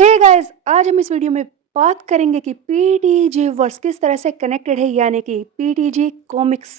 Hey guys, आज हम इस वीडियो में बात करेंगे कि पीटीजी वर्स किस तरह से कनेक्टेड है, यानी कि पीटीजी कॉमिक्स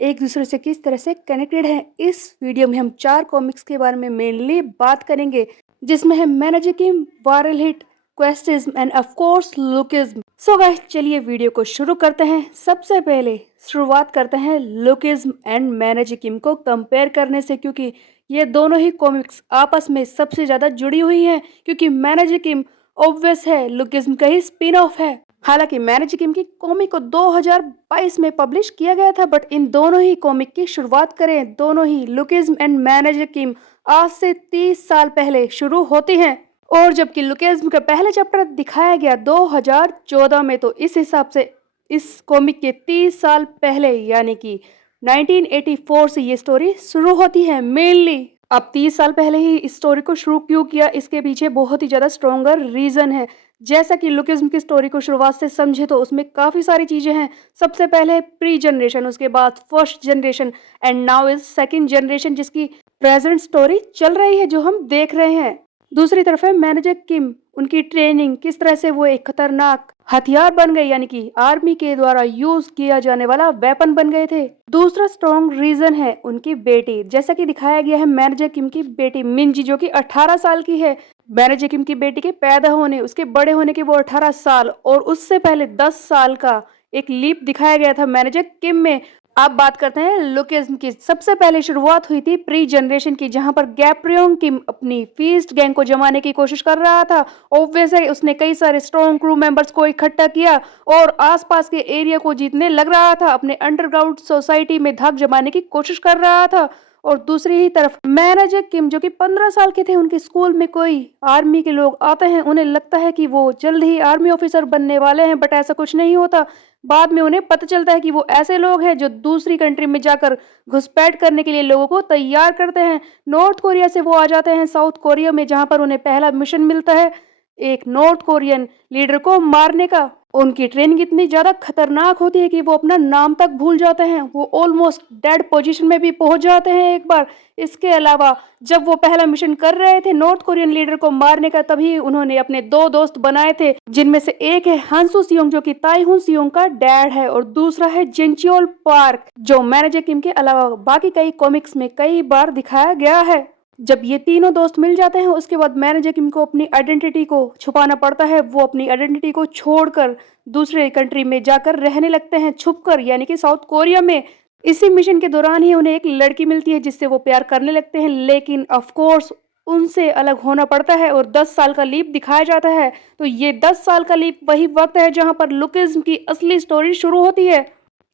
एक दूसरे से किस तरह से कनेक्टेड है। इस वीडियो में हम 4 कॉमिक्स के बारे में मेनली बात करेंगे, जिसमें है मैनेजिकिम, viral hit, questism and of course lookism. So guys, चलिए वीडियो को शुरू करते हैं। सबसे पहले शुरुआत करते हैं लुकिज्म एंड मैनेजिकिम को कंपेयर करने से, क्योंकि ये दोनों ही कॉमिक्स आपस में सबसे ज्यादा जुड़ी हुई हैं। क्योंकि मैनेजिकिम ऑब्वियस है, लुकिज्म का ही स्पिन ऑफ है। हालांकि मैनेजिकिम की कॉमिक को 2022 में पब्लिश किया गया था, बट इन दोनों ही कॉमिक की शुरुआत करें, दोनों ही लुकिज्म एंड मैनेजिकिम आज से 30 साल पहले शुरू होती हैं। और जबकि लुकिज्म का पहला चैप्टर दिखाया गया 2014 में, तो इस हिसाब से इस कॉमिक के 30 साल पहले यानी कि 1984 से ये स्टोरी शुरू होती है मेनली। अब 30 साल पहले ही इस स्टोरी को शुरू क्यों किया, इसके पीछे बहुत ही ज्यादा स्ट्रॉन्गर रीजन है। जैसा कि लुकिज्म की स्टोरी को शुरुआत से समझे तो उसमें काफी सारी चीजें हैं। सबसे पहले प्री जनरेशन, उसके बाद first generation and now is second generation, जिसकी प्रेजेंट स्टोरी चल रही है जो हम देख रहे हैं। दूसरी तरफ है मैनेजर किम, उनकी ट्रेनिंग, किस तरह से वो एक खतरनाक हथियार बन गए, यानी कि आर्मी के द्वारा यूज किया जाने वाला वेपन बन गए थे। दूसरा स्ट्रॉन्ग रीजन है उनकी बेटी, जैसा कि दिखाया गया है मैनेजर किम की बेटी मिंजी, जो कि 18 साल की है। मैनेजर किम की बेटी के पैदा होने, उसके बड़े होने के वो 18 साल और उससे पहले 10 साल का एक लीप दिखाया गया था मैनेजर किम में। आप बात करते हैं लुकिज्म की। सबसे पहले शुरुआत हुई थी प्री जनरेशन की, जहां पर गैप्रियोंग किम अपनी फीस्ट गैंग को जमाने की कोशिश कर रहा था। ऑब्वियसली उसने कई सारे स्ट्रॉन्ग क्रू मेंबर्स को इकट्ठा किया और आसपास के एरिया को जीतने लग रहा था, अपने अंडरग्राउंड सोसाइटी में धाक जमाने की कोशिश कर रहा था। और दूसरी ही तरफ मैनेजर किम, जो कि 15 साल के थे, उनके स्कूल में कोई आर्मी के लोग आते हैं, उन्हें लगता है कि वो जल्द ही आर्मी ऑफिसर बनने वाले हैं, बट ऐसा कुछ नहीं होता। बाद में उन्हें पता चलता है कि वो ऐसे लोग हैं जो दूसरी कंट्री में जाकर घुसपैठ करने के लिए लोगों को तैयार करते हैं। नॉर्थ कोरिया से वो आ जाते हैं साउथ कोरिया में, जहां पर उन्हें पहला मिशन मिलता है एक नॉर्थ कोरियन लीडर को मारने का। उनकी ट्रेनिंग इतनी ज्यादा खतरनाक होती है कि वो अपना नाम तक भूल जाते हैं, वो ऑलमोस्ट डेड पोजीशन में भी पहुंच जाते हैं एक बार। इसके अलावा जब वो पहला मिशन कर रहे थे नॉर्थ कोरियन लीडर को मारने का, तभी उन्होंने अपने 2 दोस्त बनाए थे, जिनमें से एक है हांसू सियोंग, जो कि ताइहुन सियोंग का डैड है, और दूसरा है जिनचियोल पार्क, जो मैनेजर किम के अलावा बाकी कई कॉमिक्स में कई बार दिखाया गया है। जब ये तीनों दोस्त मिल जाते हैं, उसके बाद मैनेजर किम को अपनी आइडेंटिटी को छुपाना पड़ता है। वो अपनी आइडेंटिटी को छोड़कर दूसरे कंट्री में जाकर रहने लगते हैं छुपकर, यानी कि साउथ कोरिया में। इसी मिशन के दौरान ही उन्हें एक लड़की मिलती है जिससे वो प्यार करने लगते हैं, लेकिन ऑफ कोर्स उनसे अलग होना पड़ता है और 10 साल का लीप दिखाया जाता है। तो ये 10 साल का लीप वही वक्त है जहां पर लुकिज्म की असली स्टोरी शुरू होती है।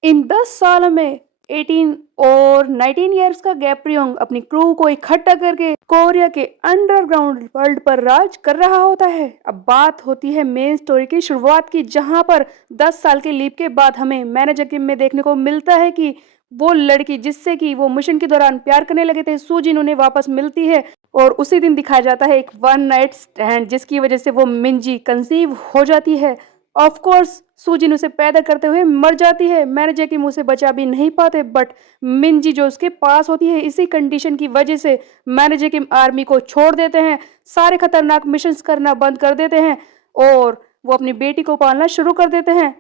इन 10 सालों में 18 और 19 ईयर्स का गैप्रियोंग अपनी क्रू को इकट्ठा करके कोरिया के अंडरग्राउंड वर्ल्ड पर राज कर रहा होता है। अब बात होती है मेन स्टोरी की शुरुआत की, जहां पर 10 साल के लीप के बाद हमें मैनेजर किम में देखने को मिलता है कि वो लड़की जिससे कि वो मिशन के दौरान प्यार करने लगे थे, सुजिन, उन्हें वापस मिलती है। और उसी दिन दिखाया जाता है एक वन नाइट स्टैंड, जिसकी वजह से वो मिंजी कंसीव हो जाती है। ऑफ कोर्स सुजिन उसे पैदा करते हुए मर जाती है, मैनेजर किम उसे बचा भी नहीं पाते, बट मिंजी जो उसके पास होती है, इसी कंडीशन की वजह से मैनेजर किम आर्मी को छोड़ देते हैं, सारे खतरनाक मिशंस करना बंद कर देते हैं और वो अपनी बेटी को पालना शुरू कर देते हैं।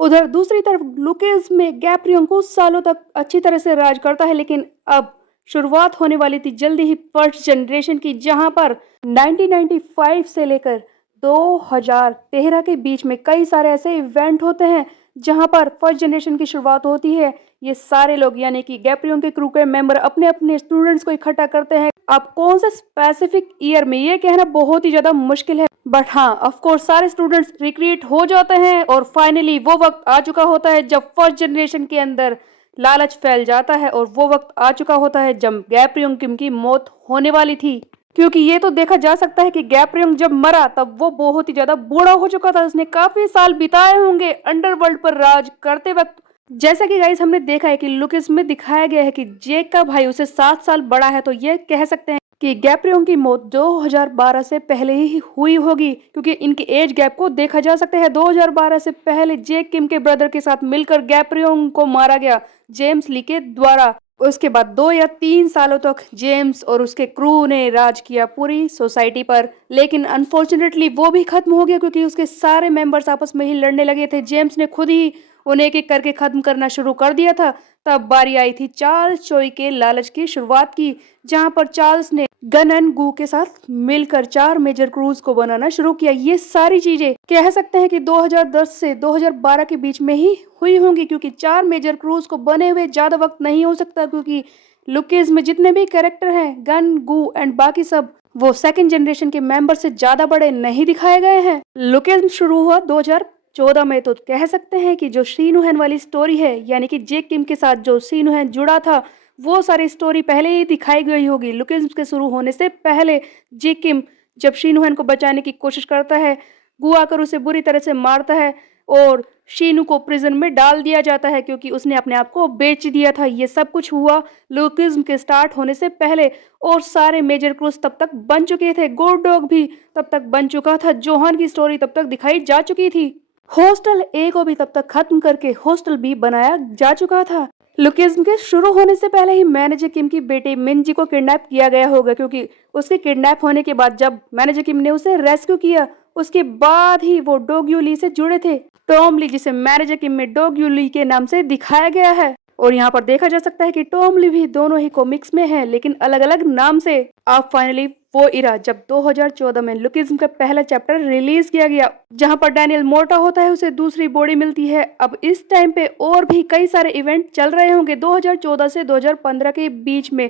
उधर दूसरी तरफ लुकिज्म में गैप्रियोंग कुछ सालों तक अच्छी तरह से राज करता है, लेकिन अब शुरुआत होने वाली थी जल्दी ही फर्स्ट जनरेशन की, जहां पर 1995 से लेकर 2013 के बीच में कई सारे ऐसे इवेंट होते हैं जहां पर फर्स्ट जनरेशन की शुरुआत होती है। ये सारे लोग यानी कि गैप्रियोंग के क्रू के मेंबर अपने अपने स्टूडेंट्स को इकट्ठा करते हैं। अब कौन से स्पेसिफिक ईयर में ये कहना बहुत ही ज्यादा मुश्किल है, बट हाँ ऑफ कोर्स सारे स्टूडेंट्स रिक्रूट हो जाते हैं और फाइनली वो वक्त आ चुका होता है जब फर्स्ट जनरेशन के अंदर लालच फैल जाता है, और वो वक्त आ चुका होता है जब गैप्रियोंग किम की मौत होने वाली थी। क्योंकि ये तो देखा जा सकता है कि गैप्रियोंग जब मरा तब वो बहुत ही ज्यादा बूढ़ा हो चुका था, उसने काफी साल बिताए होंगे अंडरवर्ल्ड पर राज करते वक्त। जैसा कि गाइस हमने देखा है कि लुकिज्म में दिखाया गया है कि जेक का भाई उसे 7 साल बड़ा है, तो ये कह सकते हैं कि गैप्रियोंग की मौत 2012 से पहले ही हुई होगी, क्योंकि इनके एज गैप को देखा जा सकता है। 2012 से पहले जेक किम के ब्रदर के साथ मिलकर गैप्रियोंग को मारा गया जेम्स ली के द्वारा। उसके बाद 2 या 3 सालों तक जेम्स और उसके क्रू ने राज किया पूरी सोसाइटी पर, लेकिन अनफॉर्चुनेटली वो भी खत्म हो गया क्योंकि उसके सारे मेंबर्स आपस में ही लड़ने लगे थे। जेम्स ने खुद ही उन्हें एक-एक करके खत्म करना शुरू कर दिया था। तब बारी आई थी चार्ल्स चोई के लालच की शुरुआत की, जहां पर चार्ल्स ने गन एंड गू के साथ मिलकर 4 मेजर क्रूज को बनाना शुरू किया। ये सारी चीजें कह सकते हैं कि 2010 से 2012 के बीच में ही हुई होंगी, क्योंकि 4 मेजर क्रूज को बने हुए ज्यादा वक्त नहीं हो सकता, क्योंकि लुकेज में जितने भी कैरेक्टर हैं, गन गू एंड बाकी सब, वो सेकंड जनरेशन के मेंबर से ज्यादा बड़े नहीं दिखाए गए हैं। लुकेज शुरू हुआ 2014 में, तो कह सकते हैं कि जो शीनुहन वाली स्टोरी है, यानी कि जेक किम के साथ जो शीनुहन जुड़ा था, वो सारी स्टोरी पहले ही दिखाई गई होगी। लुकेज के शुरू होने से पहले जेक किम जब शीनुहन को बचाने की कोशिश करता है, गू आकर उसे बुरी तरह से मारता है और शीनू को प्रिजन में डाल दिया जाता है क्योंकि उसने अपने आप को बेच दिया था। ये सब कुछ हुआ लुकिज्म के स्टार्ट होने से पहले, और सारे मेजर क्रूज तब तक बन चुके थे। गोड डॉग भी तब तक बन चुका था। जोहान की स्टोरी तब तक दिखाई जा चुकी थी। हॉस्टल ए को भी तब तक खत्म करके हॉस्टल बी बनाया जा चुका था। लुकिज्म के शुरू होने से पहले ही मैनेजर किम की बेटी मिनजी को किडनैप किया गया होगा, क्योंकि उसके किडनैप होने के बाद जब मैनेजर किम ने उसे रेस्क्यू किया, उसके बाद ही वो डोग यू ली से जुड़े थे। टॉम ली, जिसे मैनेजर किम में डोग यू ली के नाम से दिखाया गया है, और यहाँ पर देखा जा सकता है कि टॉम ली भी दोनों ही कॉमिक्स में है, लेकिन अलग अलग नाम से। अब फाइनली वो इरा जब 2014 में लुकिज्म का पहला चैप्टर रिलीज किया गया, जहां पर डैनियल मोटा होता है, उसे दूसरी बॉडी मिलती है। अब इस टाइम पे और भी कई सारे इवेंट चल रहे होंगे। 2014 से 2015 के बीच में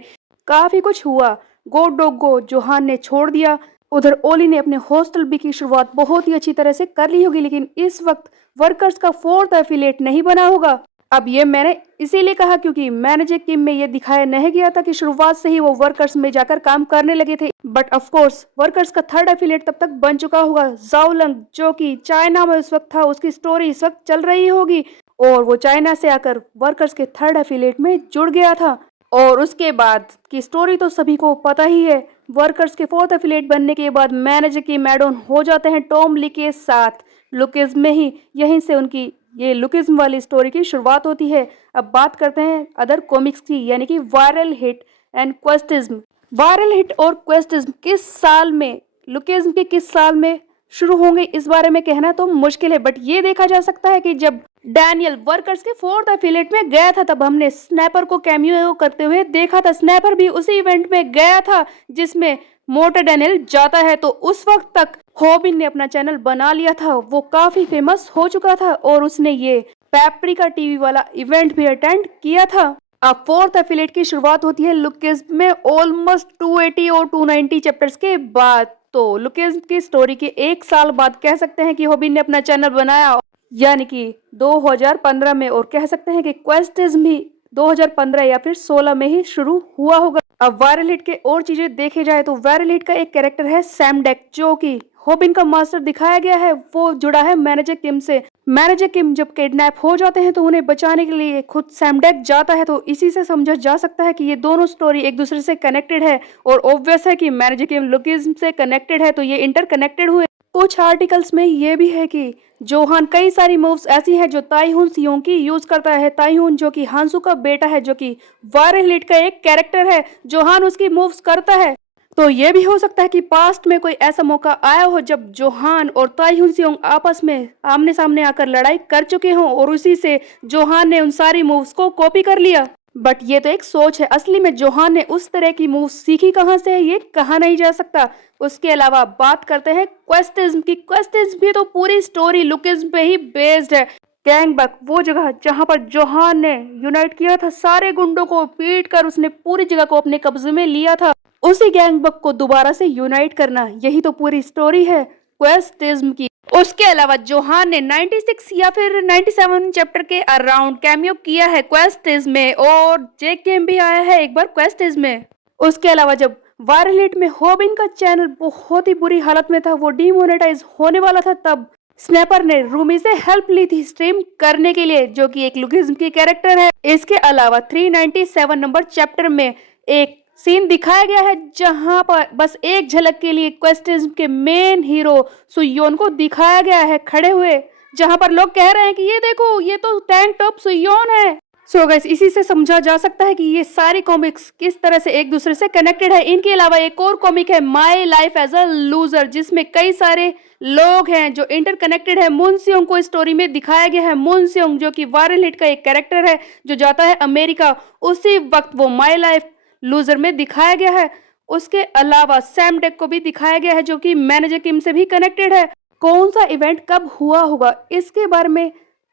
काफी कुछ हुआ। गोड डॉग को जोहान ने छोड़ दिया, उधर ओली ने अपने हॉस्टल बी की शुरुआत बहुत ही अच्छी तरह से कर ली होगी, लेकिन इस वक्त वर्कर्स का 4th एफिलिएट नहीं बना होगा। अब ये मैंने इसीलिए कहा क्योंकि मैनेजर किम में ये दिखाया नहीं गया था कि शुरुआत से ही वो वर्कर्स में जाकर काम करने लगे थे, बट ऑफ कोर्स वर्कर्स का 3rd एफिलिएट तब तक बन चुका होगा। जाओलंग, जो कि चाइना में उस वक्त था, उसकी स्टोरी इस वक्त चल रही होगी, और वो चाइना से आकर वर्कर्स के 3rd एफिलिएट में जुड़ गया था। और उसके बाद की स्टोरी तो सभी को पता ही है। वर्कर्स के 4th एफिलिएट बनने के बाद मैनेजर की मैड ऑन हो जाते हैं टॉम ली के साथ लुकिज्म में ही। यहीं से उनकी ये लुकिज्म वाली स्टोरी की शुरुआत होती है। अब बात करते हैं अदर कॉमिक्स की, यानी कि viral hit and questism. Viral hit और क्वेस्टिज्म किस साल में, लुकिज्म के किस साल में शुरू होंगे, इस बारे में कहना तो मुश्किल है, बट ये देखा जा सकता है कि जब डैनियल वर्कर्स के 4th एफिलिएट में गया था, तब हमने स्नैपर को कैमियो करते हुए देखा था। स्नैपर भी उसी इवेंट में गया था जिसमें मोटा डैनियल जाता है, तो उस वक्त तक हॉबिन ने अपना चैनल बना लिया था, वो काफी फेमस हो चुका था, और उसने ये पेपरिका टीवी वाला इवेंट भी अटेंड किया था। अब 4th एफिलिएट की शुरुआत होती है लुकिज्म में ऑलमोस्ट 280 और 290 चैप्टर्स के बाद। तो लुकिज्म की स्टोरी के 1 साल बाद कह सकते हैं कि हॉबिन ने अपना चैनल बनाया, यानी कि 2015 में, और कह सकते हैं कि क्वेस्टिज्म भी 2015 या फिर 16 में ही शुरू हुआ होगा। अब वायरल हिट के और चीजें देखे जाए तो वायरल हिट का एक कैरेक्टर है सैम डेक, जो कि हॉबिन का मास्टर दिखाया गया है। वो जुड़ा है मैनेजर किम से। मैनेजर किम जब किडनैप हो जाते हैं तो उन्हें बचाने के लिए खुद सैम डेक जाता है, तो इसी से समझा जा सकता है कि ये दोनों स्टोरी एक दूसरे से कनेक्टेड है, और ऑब्वियस है कि मैनेजर किम लुकिज्म से कनेक्टेड है, तो ये इंटरकनेक्टेड हुए। कुछ आर्टिकल्स में ये भी है कि जोहान कई सारी मूव्स ऐसी हैं जो ताइहुन सियोंग की यूज करता है। ताइहुन जो कि हांसू का बेटा है, जो कि वायरल हिट का एक कैरेक्टर है, जोहान उसकी मूव्स करता है। तो ये भी हो सकता है कि पास्ट में कोई ऐसा मौका आया हो जब जोहान और ताइहुन सियोंग आपस में आमने सामने आकर लड़ाई कर चुके हों, और उसी से जोहान ने उन सारी मूव्स को कॉपी कर लिया। बट ये तो एक सोच है, असली में जोहान ने उस तरह की मूव सीखी कहाँ से है ये कहा नहीं जा सकता। उसके अलावा बात करते हैं क्वेस्टिज्म की। क्वेस्टिज्म भी तो पूरी स्टोरी लुकिज्म पे ही बेस्ड है। गैंगबक, वो जगह जहां पर जोहान ने यूनाइट किया था सारे गुंडों को, पीट कर उसने पूरी जगह को अपने कब्जे में लिया था, उसी गैंगबक को दोबारा से यूनाइट करना, यही तो पूरी स्टोरी है क्वेस्टिज्म की। उसके अलावा जोहान ने 96 या फिर 97 चैप्टर के अराउंड कैमियो किया है क्वेस्टिज्म में, और जेक किम भी आया है एक बार क्वेस्टिज्म में। उसके अलावा जब वायरल हिट में हॉबिन का चैनल बहुत ही बुरी हालत में था, वो डीमोनेटाइज होने वाला था, तब स्नैपर ने रूमी से हेल्प ली थी स्ट्रीम करने के लिए, जो कि एक लुकिज्म की कैरेक्टर है। इसके अलावा 397 नंबर चैप्टर में एक सीन दिखाया गया है जहां पर बस एक झलक के लिए क्वेस्टिज्म के मेन हीरो सुयोन को दिखाया गया है खड़े हुए, जहां पर लोग कह रहे हैं कि ये देखो, ये तो टैंक टॉप सुयोन है। सो गाइस, इसी से समझा जा सकता है कि ये सारे कॉमिक्स किस तरह से एक दूसरे से कनेक्टेड है। इनके अलावा एक और कॉमिक है my life as a loser, जिसमें कई सारे लोग हैं जो इंटरकनेक्टेड है। मून सियोंग को इस स्टोरी में दिखाया गया है। मून सियोंग जो कि वारेन हिट का एक कैरेक्टर है जो जाता है अमेरिका, उसी वक्त वो माय लाइफ लूजर में दिखाया गया है। उसके अलावा सैम डेक को भी दिखाया गया है जो कि मैनेजर किम से भी कनेक्टेड है। कौन सा इवेंट कब हुआ होगा इसके बारे में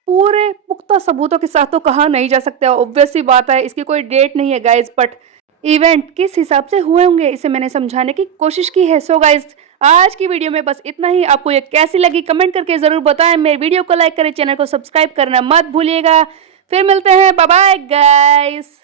पूरे पुख्ता सबूतों के साथ तो कहा नहीं जा सकता, ऑब्वियस सी बात है, इसकी कोई डेट नहीं है गाइज। बट इवेंट किस हिसाब से हुए होंगे इसे मैंने समझाने की कोशिश की है। सो गाइज, आज की वीडियो में बस इतना ही। आपको ये कैसी लगी कमेंट करके जरूर बताएं। मेरे वीडियो को लाइक करें, चैनल को सब्सक्राइब करना मत भूलिएगा। फिर मिलते हैं, बाय बाय गाइस।